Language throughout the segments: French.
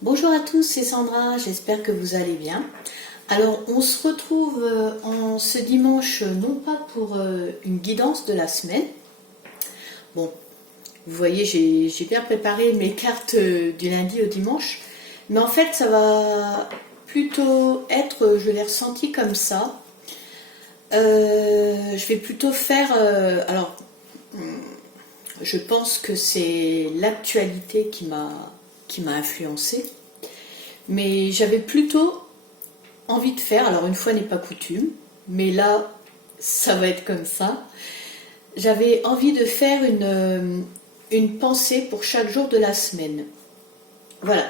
Bonjour à tous, c'est Sandra, j'espère que vous allez bien. Alors on se retrouve en ce dimanche, non pas pour une guidance de la semaine. Bon, vous voyez, j'ai bien préparé mes cartes du lundi au dimanche. Mais en fait, ça va plutôt être, je l'ai ressenti comme ça. Je vais plutôt faire... alors, je pense que c'est l'actualité qui m'a influencée. Mais j'avais plutôt envie de faire, alors une fois n'est pas coutume, mais là, ça va être comme ça. J'avais envie de faire une pensée pour chaque jour de la semaine. Voilà.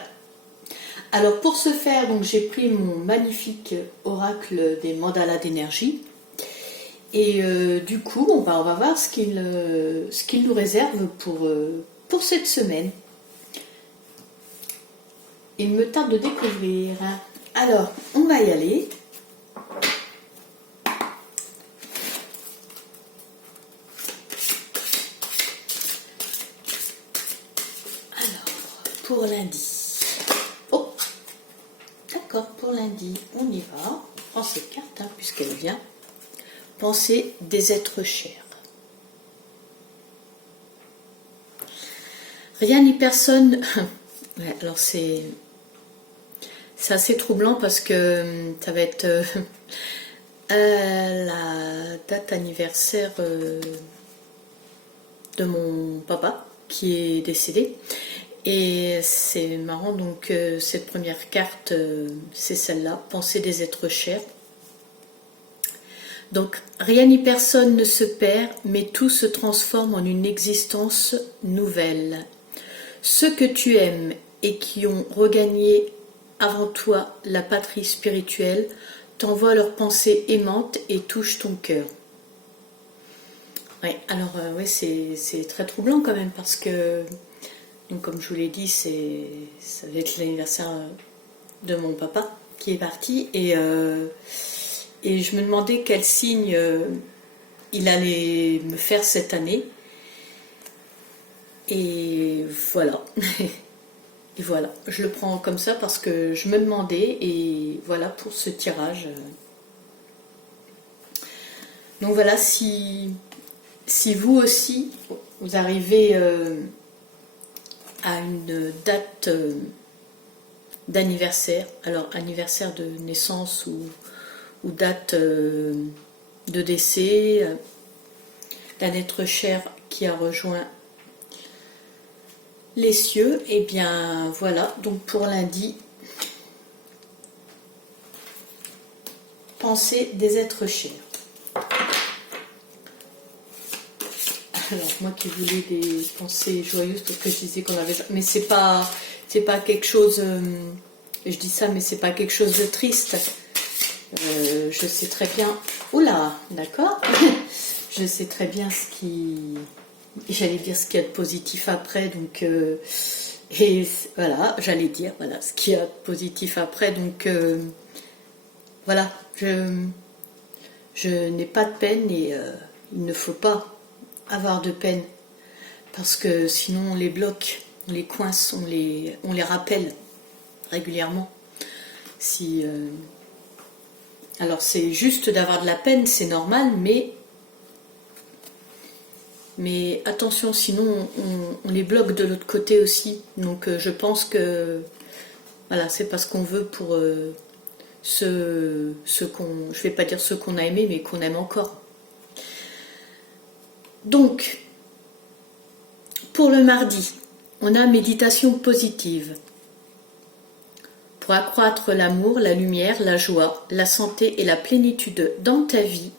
Alors pour ce faire, donc j'ai pris mon magnifique oracle des mandalas d'énergie. Et du coup, on va voir ce qu'il nous réserve pour cette semaine. Il me tarde de découvrir. Alors, on va y aller. Alors, pour lundi. Oh, d'accord, pour lundi, on y va. On prend cette carte, puisqu'elle vient. Pensée des êtres chers. Rien ni personne. Ouais, alors c'est assez troublant parce que ça va être la date anniversaire de mon papa qui est décédé. Et c'est marrant, donc cette première carte, c'est celle-là, Pensée des êtres chers. Donc rien ni personne ne se perd, mais tout se transforme en une existence nouvelle. Ceux que tu aimes et qui ont regagné avant toi la patrie spirituelle t'envoient leurs pensées aimantes et touchent ton cœur. Ouais, alors ouais, c'est très troublant quand même parce que, donc, comme je vous l'ai dit, ça va être l'anniversaire de mon papa qui est parti et je me demandais quel signe il allait me faire cette année. Et voilà. Et voilà, je le prends comme ça parce que je me demandais, et voilà pour ce tirage. Donc voilà, si vous aussi, vous arrivez à une date d'anniversaire, alors anniversaire de naissance ou date de décès d'un être cher qui a rejoint les cieux, et bien voilà, donc pour lundi, pensée des êtres chers. Alors moi qui voulais des pensées joyeuses parce que je disais qu'on avait, mais c'est pas quelque chose, je dis ça mais c'est pas quelque chose de triste. Je sais très bien, oula, d'accord. Je sais très bien j'allais dire ce qu'il y a de positif après, donc et voilà, j'allais dire voilà ce qu'il y a de positif après, donc voilà, je n'ai pas de peine, et il ne faut pas avoir de peine parce que sinon on les bloque, on les coince, on les rappelle régulièrement. Alors c'est juste d'avoir de la peine, c'est normal, mais attention, sinon on les bloque de l'autre côté aussi. Donc je pense que voilà, c'est pas ce qu'on veut pour je vais pas dire ceux qu'on a aimés, mais qu'on aime encore. Donc pour le mardi, on a méditation positive. Pour accroître l'amour, la lumière, la joie, la santé et la plénitude dans ta vie,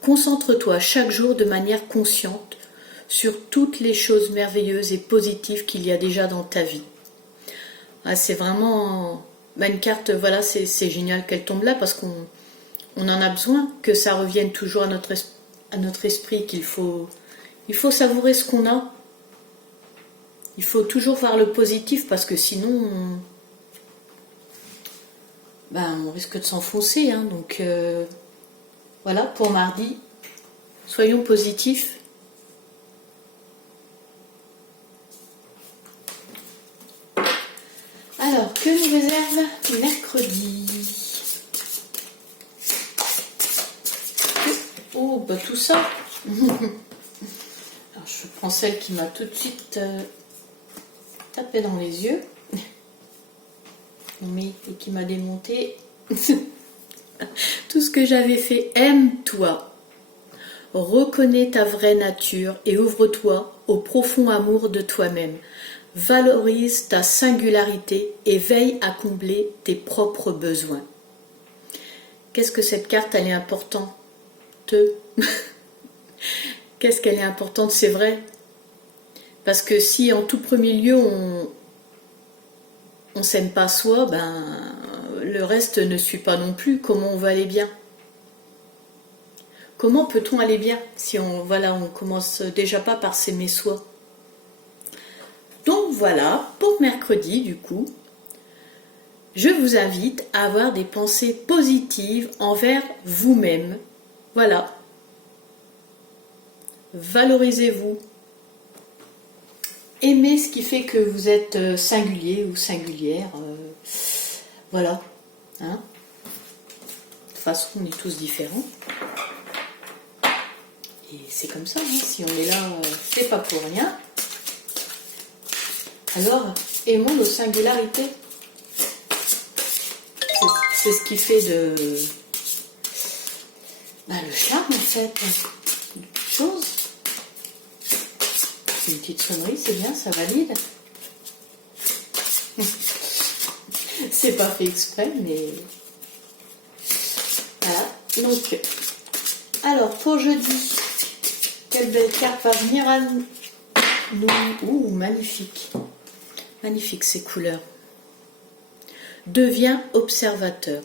concentre-toi chaque jour de manière consciente sur toutes les choses merveilleuses et positives qu'il y a déjà dans ta vie. Ah, c'est vraiment une carte, voilà, c'est génial qu'elle tombe là parce qu'on en a besoin, que ça revienne toujours à notre esprit, il faut savourer ce qu'on a. Il faut toujours voir le positif parce que sinon on risque de s'enfoncer. Donc voilà, pour mardi, soyons positifs. Alors, que nous réserve mercredi? Oh, bah tout ça. Alors, je prends celle qui m'a tout de suite tapé dans les yeux. Mais, et qui m'a démonté tout ce que j'avais fait. Aime-toi. Reconnais ta vraie nature et ouvre-toi au profond amour de toi-même. Valorise ta singularité et veille à combler tes propres besoins. Qu'est-ce que cette carte, elle est importante? Qu'est-ce qu'elle est importante, c'est vrai. Parce que si en tout premier lieu on s'aime pas soi, ben le reste ne suit pas non plus. Comment on va aller bien? Comment peut-on aller bien si on commence déjà pas par s'aimer soi? Donc voilà, pour mercredi du coup, je vous invite à avoir des pensées positives envers vous-même. Voilà. Valorisez-vous. Aimez ce qui fait que vous êtes singulier ou singulière. Voilà. Hein? De toute façon, on est tous différents. Et c'est comme ça, hein. Si on est là, c'est pas pour rien. Alors, aimons nos singularités. C'est ce qui fait le charme, en fait, de toute chose. Une petite sonnerie, c'est bien, ça valide. C'est pas fait exprès, mais... Voilà, donc... Alors, pour jeudi, quelle belle carte va venir à nous? Ouh, magnifique. Magnifique ces couleurs. Deviens observateur.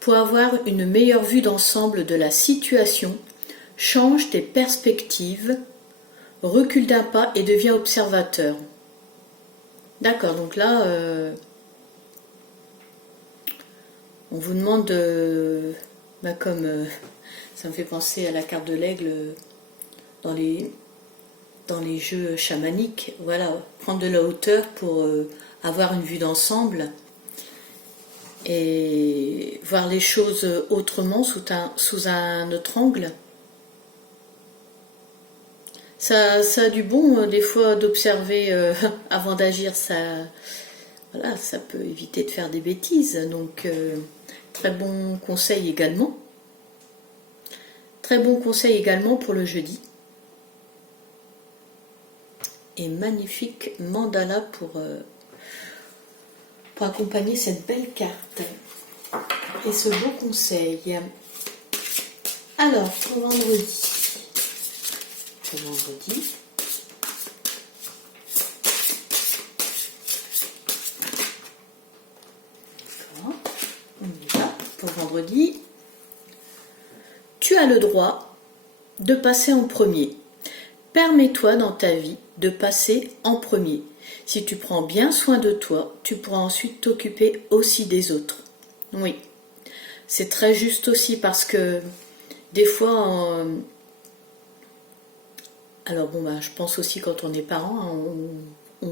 Pour avoir une meilleure vue d'ensemble de la situation, change tes perspectives, recule d'un pas et deviens observateur. D'accord, donc là, on vous demande, comme ça me fait penser à la carte de l'aigle dans les jeux chamaniques, voilà, prendre de la hauteur pour avoir une vue d'ensemble et voir les choses autrement, sous un autre angle. Ça a du bon, des fois, d'observer avant d'agir. Ça peut éviter de faire des bêtises. Donc, très bon conseil également. Très bon conseil également pour le jeudi. Et magnifique mandala pour accompagner cette belle carte. Et ce beau conseil. Alors, pour vendredi. D'accord. On y va. Pour vendredi, tu as le droit de passer en premier. Permets-toi dans ta vie de passer en premier. Si tu prends bien soin de toi, tu pourras ensuite t'occuper aussi des autres. Oui, c'est très juste aussi parce que des fois... Alors je pense aussi quand on est parent, hein,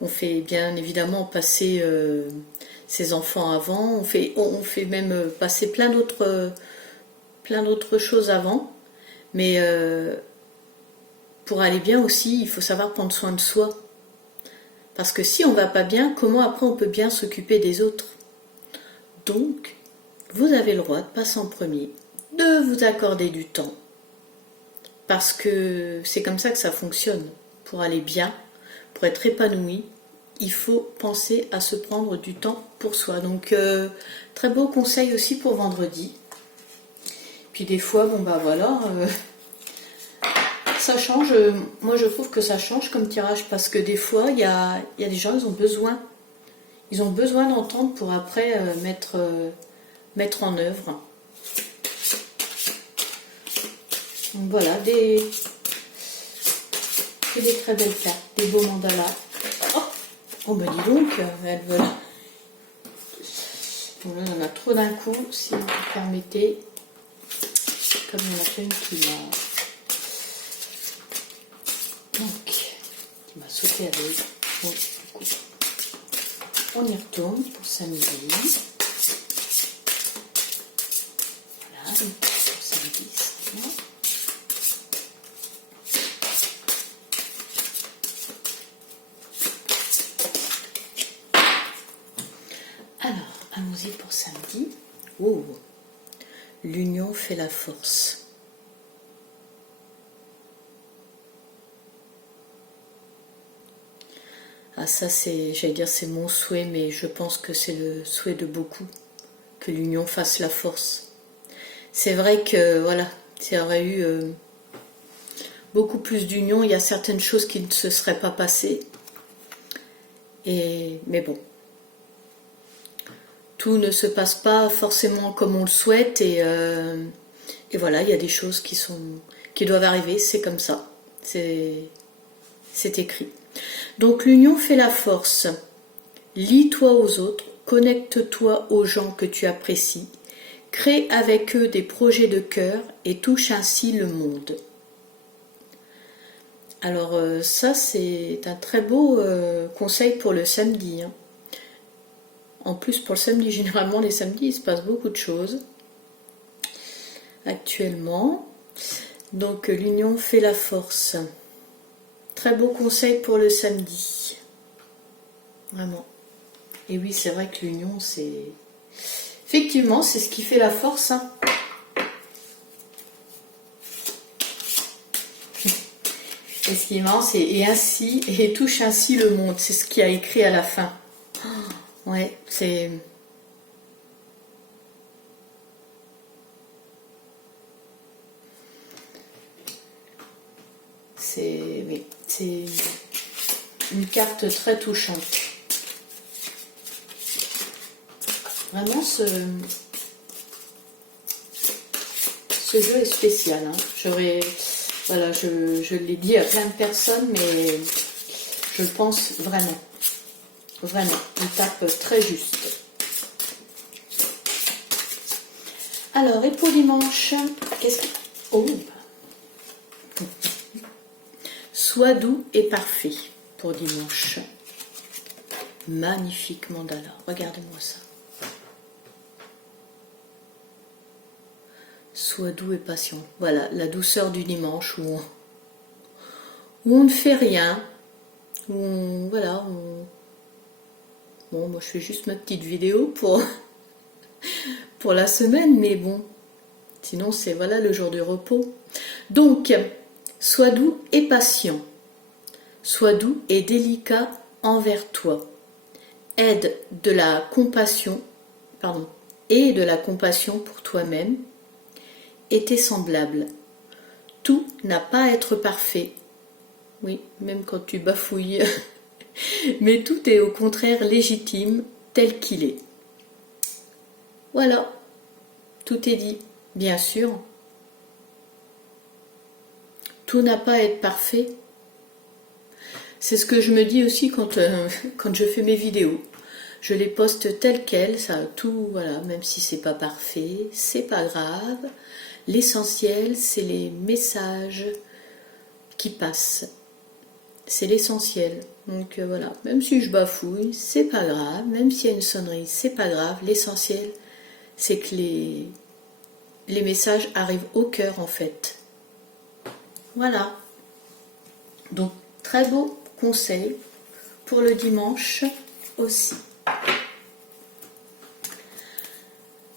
on fait bien évidemment passer ses enfants avant, on fait même passer plein d'autres choses avant, mais pour aller bien aussi, il faut savoir prendre soin de soi. Parce que si on va pas bien, comment après on peut bien s'occuper des autres? Donc, vous avez le droit de passer en premier, de vous accorder du temps. Parce que c'est comme ça que ça fonctionne. Pour aller bien, pour être épanoui, il faut penser à se prendre du temps pour soi. Donc, très beau conseil aussi pour vendredi. Puis des fois, ça change. Moi, je trouve que ça change comme tirage parce que des fois, il y a des gens, ils ont besoin d'entendre pour après mettre en œuvre. Donc voilà, des très belles cartes, des beaux mandalas. Oh ben dis donc, elles veulent. Bon, là, il y en a trop d'un coup, si vous permettez. Comme il y en a plein qui m'a sauté à l'œil. Oui, écoute. On y retourne pour samedi. Voilà, donc pour samedi, c'est bien. Alors, allons-y pour samedi. Oh, l'union fait la force. Ah ça c'est, j'allais dire c'est mon souhait, mais je pense que c'est le souhait de beaucoup, que l'union fasse la force. C'est vrai que voilà, s'il y aurait eu beaucoup plus d'union, il y a certaines choses qui ne se seraient pas passées. Mais bon, tout ne se passe pas forcément comme on le souhaite et voilà, il y a des choses qui doivent arriver, c'est comme ça, c'est écrit. Donc l'union fait la force. Lie-toi aux autres, connecte-toi aux gens que tu apprécies, crée avec eux des projets de cœur et touche ainsi le monde. Alors ça c'est un très beau conseil pour le samedi. Hein. En plus pour le samedi, généralement les samedis il se passe beaucoup de choses actuellement. Donc l'union fait la force. Très beau conseil pour le samedi. Vraiment. Et oui, c'est vrai que l'union, c'est... Effectivement, c'est ce qui fait la force. Hein. Et ce qui est marrant, c'est et touche ainsi le monde. C'est ce qui a écrit à la fin. Ouais, c'est... Oui, c'est une carte très touchante. Vraiment, ce jeu est spécial. Hein. Voilà, je l'ai dit à plein de personnes, mais je le pense vraiment. Vraiment, une tape très juste. Alors, et pour dimanche, qu'est-ce que... Oh, sois doux et parfait pour dimanche. Magnifique mandala. Regardez-moi ça. Sois doux et patient. Voilà, la douceur du dimanche où on ne fait rien. Voilà. Bon, moi je fais juste ma petite vidéo pour la semaine, mais bon. Sinon, c'est voilà le jour du repos. Donc, sois doux et patient. Sois doux et délicat envers toi. Et de la compassion pour toi-même et tes semblables. Tout n'a pas à être parfait. Oui, même quand tu bafouilles. Mais tout est au contraire légitime tel qu'il est. Voilà, tout est dit. Bien sûr, tout n'a pas à être parfait. C'est ce que je me dis aussi quand je fais mes vidéos. Je les poste telles quelles, ça tout, voilà, même si c'est pas parfait, c'est pas grave. L'essentiel, c'est les messages qui passent. C'est l'essentiel. Donc voilà, même si je bafouille, c'est pas grave. Même s'il y a une sonnerie, c'est pas grave. L'essentiel, c'est que les messages arrivent au cœur en fait. Voilà. Donc très beau conseil pour le dimanche aussi.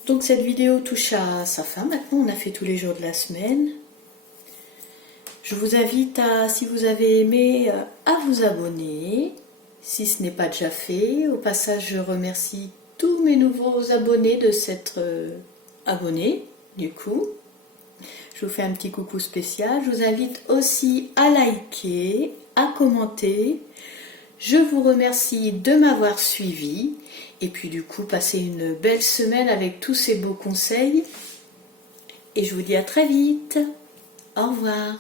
Donc cette vidéo touche à sa fin. Maintenant on a fait tous les jours de la semaine. Je vous invite si vous avez aimé, à vous abonner, si ce n'est pas déjà fait. Au passage, je remercie tous mes nouveaux abonnés de s'être abonnés, du coup. Je vous fais un petit coucou spécial. Je vous invite aussi à liker, à commenter. Je vous remercie de m'avoir suivi. Et puis du coup, passez une belle semaine avec tous ces beaux conseils. Et je vous dis à très vite. Au revoir.